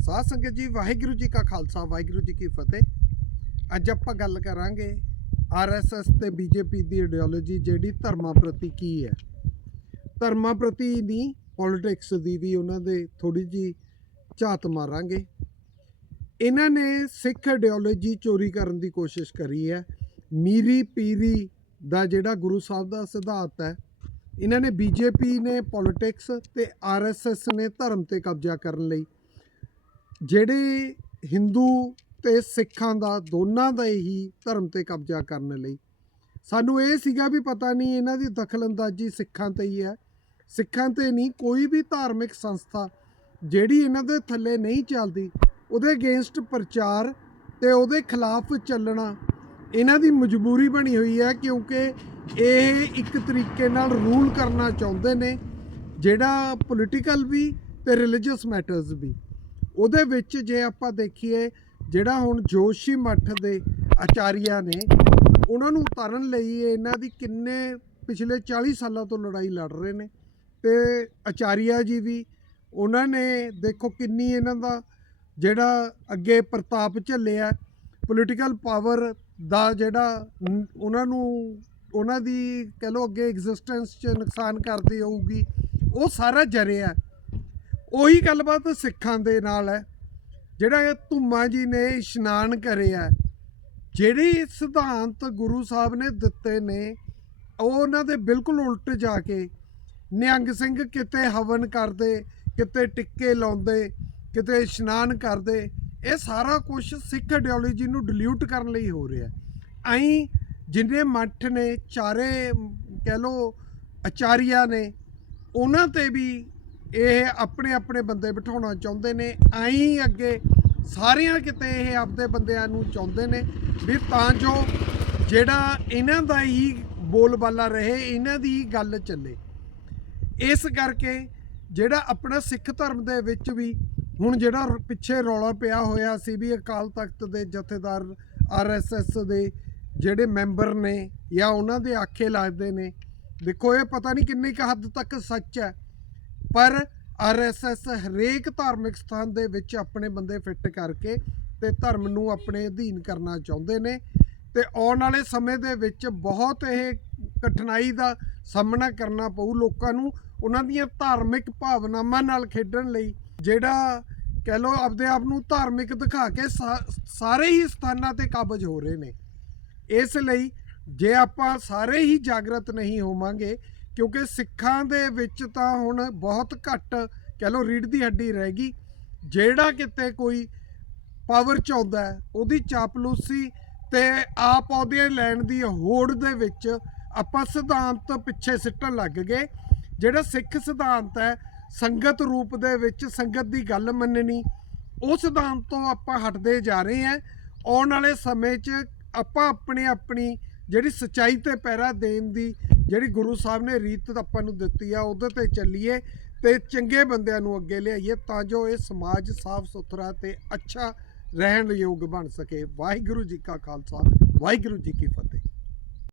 ਸਾਧ ਸੰਗਤ ਜੀ, ਵਾਹਿਗੁਰੂ ਜੀ ਕਾ ਖਾਲਸਾ, ਵਾਹਿਗੁਰੂ ਜੀ ਕੀ ਫਤਿਹ। ਅੱਜ ਆਪਾਂ ਗੱਲ ਕਰਾਂਗੇ ਆਰਐਸਐਸ ਤੇ ਬੀਜੇਪੀ ਦੀ ਆਈਡੀਓਲੋਜੀ ਜਿਹੜੀ ਧਰਮਾਂ ਪ੍ਰਤੀ ਕੀ ਹੈ। ਧਰਮਾਂ ਪ੍ਰਤੀ ਨਹੀਂ ਪੋਲਿਟਿਕਸ ਦੀ ਵੀ ਉਹਨਾਂ ਦੇ ਥੋੜੀ ਜੀ ਝਾਤ ਮਾਰਾਂਗੇ। ਇਹਨਾਂ ਨੇ ਸਿੱਖ ਆਈਡੀਓਲੋਜੀ ਚੋਰੀ ਕਰਨ ਦੀ ਕੋਸ਼ਿਸ਼ ਕਰੀ ਹੈ। ਮੀਰੀ ਪੀਰੀ ਦਾ ਜਿਹੜਾ ਗੁਰੂ ਸਾਹਿਬ ਦਾ ਸਿਧਾਂਤ ਹੈ, ਇਹਨਾਂ ਨੇ ਬੀਜੇਪੀ ਨੇ ਪੋਲਿਟਿਕਸ ਤੇ ਆਰਐਸਐਸ ਨੇ ਧਰਮ ਤੇ ਕਬਜ਼ਾ ਕਰਨ ਲਈ ਜਿਹੜੇ ਹਿੰਦੂ ਤੇ ਸਿੱਖਾਂ ਦਾ ਦੋਨਾਂ ਦਾ ਹੀ ਧਰਮ ਤੇ ਕਬਜ਼ਾ ਕਰਨ ਲਈ। ਸਾਨੂੰ ਇਹ ਸੀਗਾ ਵੀ ਪਤਾ ਨਹੀਂ ਇਹਨਾਂ ਦੀ ਦਖਲਅੰਦਾਜ਼ੀ ਸਿੱਖਾਂ ਤੇ ਹੀ ਹੈ। ਸਿੱਖਾਂ ਤੇ ਨਹੀਂ, ਕੋਈ ਵੀ ਧਾਰਮਿਕ ਸੰਸਥਾ ਜਿਹੜੀ ਇਹਨਾਂ ਦੇ ਥੱਲੇ ਨਹੀਂ ਚੱਲਦੀ, ਉਹਦੇ ਅਗੇਂਸਟ ਪ੍ਰਚਾਰ ਤੇ ਉਹਦੇ ਖਿਲਾਫ ਚੱਲਣਾ ਇਹਨਾਂ ਦੀ ਮਜਬੂਰੀ ਬਣੀ ਹੋਈ ਹੈ, ਕਿਉਂਕਿ ਇਹ ਇੱਕ ਤਰੀਕੇ ਨਾਲ ਰੂਲ ਕਰਨਾ ਚਾਹੁੰਦੇ ਨੇ, ਜਿਹੜਾ ਪੋਲੀਟੀਕਲ ਵੀ ਤੇ ਰਿਲੀਜੀਅਸ ਮੈਟਰਸ ਵੀ। ਉਹਦੇ ਵਿੱਚ ਜੇ ਆਪਾਂ ਦੇਖੀਏ, ਜਿਹੜਾ ਹੁਣ ਜੋਸ਼ੀ ਮੱਠ ਦੇ ਆਚਾਰੀਆ ਨੇ, ਉਹਨਾਂ ਨੂੰ ਉਤਾਰਨ ਲਈ ਇਹਨਾਂ ਦੀ ਕਿੰਨੇ ਪਿਛਲੇ 40 ਸਾਲਾਂ ਤੋਂ ਲੜਾਈ ਲੜ ਰਹੇ ਨੇ ਤੇ ਆਚਾਰੀਆ ਜੀ ਵੀ, ਉਹਨਾਂ ਨੇ ਦੇਖੋ ਕਿੰਨੀ ਇਹਨਾਂ ਦਾ ਜਿਹੜਾ ਅੱਗੇ ਪ੍ਰਤਾਪ ਝੱਲਿਆ ਪੋਲੀਟੀਕਲ ਪਾਵਰ ਦਾ ਜਿਹੜਾ ਉਹਨਾਂ ਨੂੰ, ਉਹਨਾਂ ਦੀ ਕਹ ਲਓ ਅੱਗੇ ਐਗਜ਼ਿਸਟੈਂਸ 'ਚ ਨੁਕਸਾਨ ਕਰਦੀ ਹੋਊਗੀ, ਉਹ ਸਾਰਾ ਜਰਿਆ ਉਹੀ ਗੱਲਬਾਤ ਸਿੱਖਾਂ ਦੇ ਨਾਲ ਹੈ। ਜਿਹੜਾ ਇਹ ਧੁੰਮਾ ਜੀ ਨੇ ਇਸ਼ਨਾਨ ਕਰਿਆ ਜਿਹੜੇ ਸਿਧਾਂਤ ਗੁਰੂ ਸਾਹਿਬ ਨੇ ਦਿੱਤੇ ਨੇ, ਉਹ ਉਹਨਾਂ ਦੇ ਬਿਲਕੁਲ ਉਲਟ ਜਾ ਕੇ ਨਿਹੰਗ ਸਿੰਘ ਕਿਤੇ ਹਵਨ ਕਰਦੇ, ਕਿਤੇ ਟਿੱਕੇ ਲਾਉਂਦੇ, ਕਿਤੇ ਇਸ਼ਨਾਨ ਕਰਦੇ, ਇਹ ਸਾਰਾ ਕੁਝ ਸਿੱਖ ਆਈਡੀਓਲੋਜੀ ਨੂੰ ਡਿਲੂਟ ਕਰਨ ਲਈ ਹੋ ਰਿਹਾ ਐਂ ਜਿੰਨੇ ਮੱਠ ਨੇ, ਚਾਰੇ ਕਹਿ ਲੋ ਆਚਾਰੀਆ ਨੇ, ਉਹਨਾਂ ਤੇ ਵੀ ਇਹ ਆਪਣੇ ਆਪਣੇ ਬੰਦੇ ਬਿਠਾਉਣਾ ਚਾਹੁੰਦੇ ਨੇ, ਐਂ ਅੱਗੇ ਸਾਰਿਆਂ ਕਿਤੇ ਇਹ ਆਪਦੇ ਬੰਦਿਆਂ ਨੂੰ ਚਾਹੁੰਦੇ ਨੇ ਵੀ ਤਾਂ ਜੋ ਜਿਹੜਾ ਇਹਨਾਂ ਦਾ ਹੀ ਬੋਲਬਾਲਾ ਰਹੇ, ਇਹਨਾਂ ਦੀ ਹੀ ਗੱਲ ਚੱਲੇ। ਇਸ ਕਰਕੇ ਜਿਹੜਾ ਆਪਣਾ ਸਿੱਖ ਧਰਮ ਦੇ ਵਿੱਚ ਵੀ ਹੁਣ ਜਿਹੜਾ ਪਿੱਛੇ ਰੌਲਾ ਪਿਆ ਹੋਇਆ ਸੀ ਵੀ ਅਕਾਲ ਤਖਤ ਦੇ ਜਥੇਦਾਰ ਆਰਐਸਐਸ ਦੇ ਜਿਹੜੇ ਮੈਂਬਰ ਨੇ ਜਾਂ ਉਹਨਾਂ ਦੇ ਆਖੇ ਲੱਗਦੇ ਨੇ, ਦੇਖੋ ਇਹ ਪਤਾ ਨਹੀਂ ਕਿੰਨੀ ਕੁ ਹੱਦ ਤੱਕ ਸੱਚ ਹੈ। ਪਰ ਆਰਐਸਐਸ ਹਰੇਕ ਧਾਰਮਿਕ ਸਥਾਨ ਦੇ ਵਿੱਚ ਆਪਣੇ ਬੰਦੇ ਫਿੱਟ ਕਰਕੇ ਤੇ ਧਰਮ ਨੂੰ ਆਪਣੇ ਅਧੀਨ ਕਰਨਾ ਚਾਹੁੰਦੇ ਨੇ ਤੇ ਆਉਣ ਵਾਲੇ ਸਮੇਂ ਦੇ ਵਿੱਚ ਬਹੁਤ ਇਹ ਕਠਿਨਾਈ ਦਾ ਸਾਹਮਣਾ ਕਰਨਾ ਪਊ ਲੋਕਾਂ ਨੂੰ ਉਹਨਾਂ ਦੀਆਂ ਧਾਰਮਿਕ ਭਾਵਨਾਵਾਂ ਨਾਲ ਖੇਡਣ ਲਈ, ਜਿਹੜਾ ਕਹਿ ਲਓ ਆਪਦੇ ਆਪ ਨੂੰ ਧਾਰਮਿਕ ਦਿਖਾ ਕੇ ਸਾ- ਸਾਰੇ ਹੀ ਸਥਾਨਾਂ ਤੇ ਕਾਬਜ ਹੋ ਰਹੇ ਨੇ। ਇਸ ਲਈ ਜੇ ਆਪਾਂ ਸਾਰੇ ਹੀ ਜਾਗਰਤ ਨਹੀਂ ਹੋਵਾਂਗੇ ਕਿਉਂਕਿ ਸਿੱਖਾਂ ਦੇ ਵਿੱਚ ਤਾਂ ਹੁਣ ਬਹੁਤ ਘੱਟ ਕਹਿ ਲਓ ਰੀੜ ਦੀ ਹੱਡੀ ਰਹਿ ਗਈ। ਜਿਹੜਾ ਕਿਤੇ ਕੋਈ ਪਾਵਰ 'ਚ ਆਉਂਦਾ ਉਹਦੀ ਚਾਪਲੂਸੀ ਤੇ ਆਪ ਉਹਦੇ ਲੈਣ ਦੀ ਹੋੜ ਦੇ ਵਿੱਚ ਆਪਾਂ ਸਿਧਾਂਤ ਪਿੱਛੇ ਸਿੱਟਣ ਲੱਗ ਗਏ। ਜਿਹੜਾ ਸਿੱਖ ਸਿਧਾਂਤ ਹੈ, ਸੰਗਤ ਰੂਪ ਦੇ ਵਿੱਚ ਸੰਗਤ ਦੀ ਗੱਲ ਮੰਨਣੀ, ਉਹ ਸਿਧਾਂਤ ਤੋਂ ਆਪਾਂ ਹਟਦੇ ਜਾ ਰਹੇ ਹਾਂ। ਆਉਣ ਵਾਲੇ ਸਮੇਂ 'ਚ ਆਪਾਂ ਆਪਣੀ ਆਪਣੀ ਜਿਹੜੀ ਸਚਾਈ ਤੇ ਪਹਿਰਾ ਦੇਣ ਦੀ ਜਿਹੜੀ ਗੁਰੂ ਸਾਹਿਬ ਨੇ ਰੀਤ ਆਪਾਂ ਨੂੰ ਦਿੱਤੀ ਆ, ਉਹਦੇ ਤੇ ਚੱਲੀਏ ਤੇ ਚੰਗੇ ਬੰਦਿਆਂ ਨੂੰ ਅੱਗੇ ਲਿਆਈਏ ਤਾਂ ਜੋ ਇਹ ਸਮਾਜ ਸਾਫ਼ ਸੁਥਰਾ ਤੇ ਅੱਛਾ ਰਹਿਣ ਯੋਗ ਬਣ ਸਕੇ। ਵਾਹਿਗੁਰੂ ਜੀ ਕਾ ਖਾਲਸਾ, ਵਾਹਿਗੁਰੂ ਜੀ ਕੀ ਫਤਿਹ।